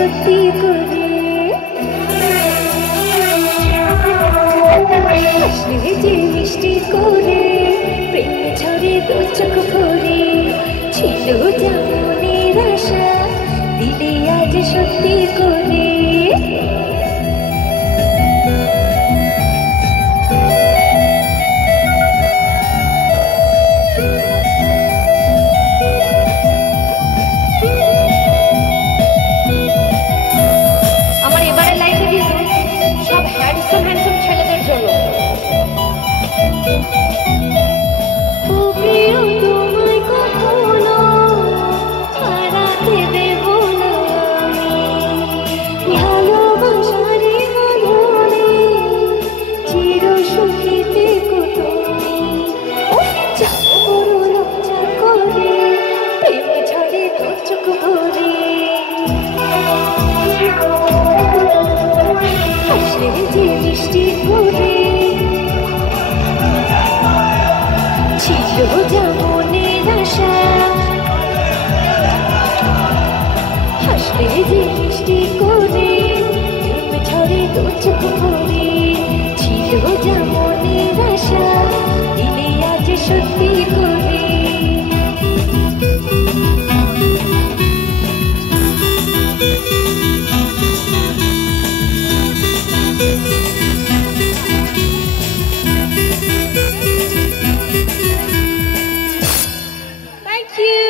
সত্যি করে হাসলে যে মিষ্টি করে প্রেম ঝরে দু চোখ ভরে ছিল যেমনের আশা দিলে আজ সত্যি করে যে মিষ্টি করে ছিল যেমনের আশা হাসলে যে মিষ্টি করে প্রেম ঝরে দু চোখ ভরে ছিল যেমনের আশা দিলে আজ সত্যি করে Thank you.